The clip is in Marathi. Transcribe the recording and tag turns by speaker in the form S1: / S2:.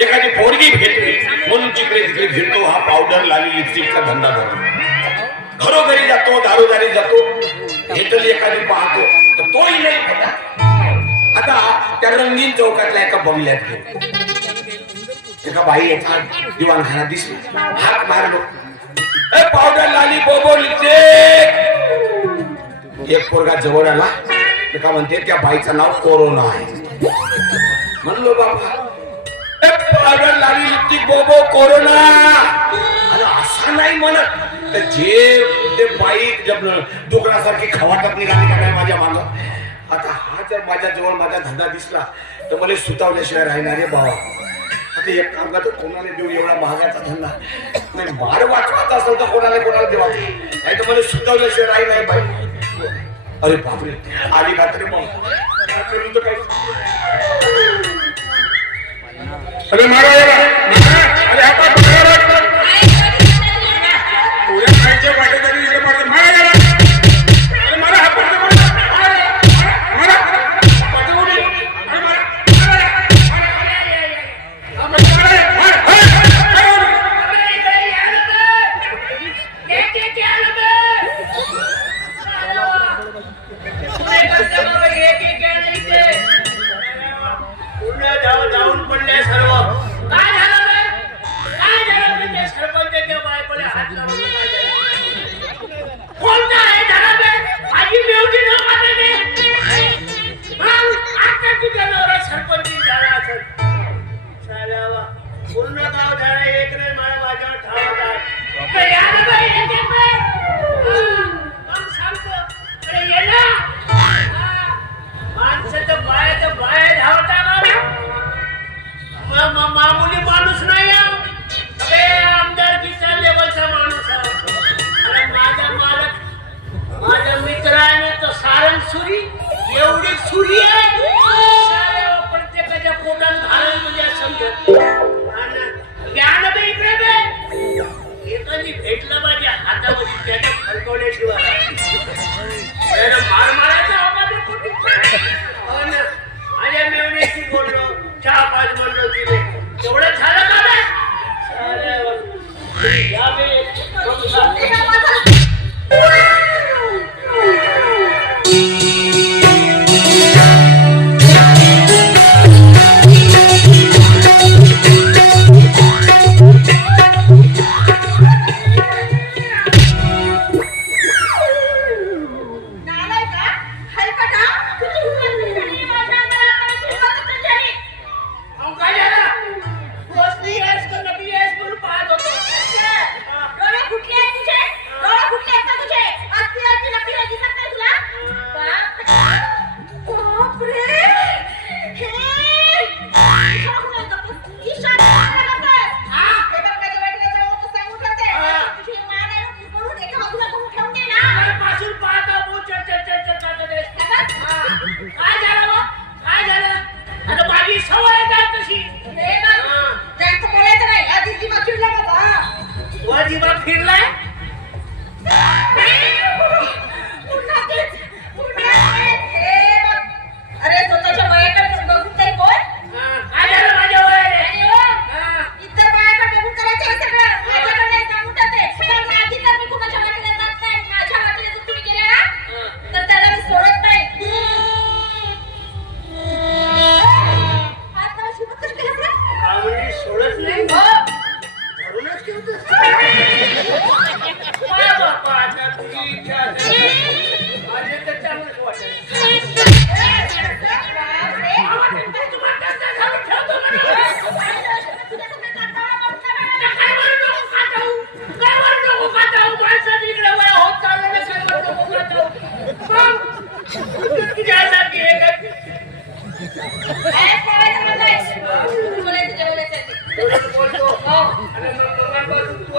S1: एखादी पोरगी भेटली म्हणून जिकडे तिकडे फिरतो हा पावडर लाली लिपस्टिकचा धंदा धरतो घरोघरी जातो दारोदारी जातो भेटली एखादी पाहतो तर तोही नाही भेटा आता त्या रंगीन चौकातल्या एका बंगल्यात गेलो. एका बाई एका दिवाणखाना दिसली. हात मारलो. ए पावडर लाली बोबो लिपस्टिक एक पोरगा जवळ आला. का म्हणते त्या बाईचं नाव कोरोना आहे. म्हणलो बाबा ए, लाली लिपस्टिक बोबो कोरोना. अरे असा नाही म्हणत. तर जे ते बाई जब डुकरासारखी खवाटात निघाली का काय माझ्या मागं? आता हा जर माझ्या जवळ माझा धंदा दिसला तर मला सुतावल्याशिवाय राहणार रे बाबा आता एक काम तर कोणाला देऊ एवढा महागाचा धंदा? नाही मार वाचवायचा असेल तर कोणाला कोणाला देवा नाही तर मला सुतावल्याशिवाय राही नाही बाई. अरे बापरे आली का तरी मग? काय करू तर काय?
S2: अरे मारा
S3: पूर्ण गाव झाला एक रे माया माझ्यावर ठाव आहे. या ना बे, एक एक माणसाचं बायाचं बाया धावता ना मामुली माणूस नाही हा. अबे, आमदारकीच्या लेवलचा माणूस आहे. अरे माझा मालक माझा मित्र आहे तो सारंग सुरी एवढी सुरी आहे बोललो. तिने तेवढं झालं का सवय
S4: बोलायचं नाही. दिमाग
S3: दिमाग फिरलाय? एक एवढं बोलतो. आणि मग मगापासून तू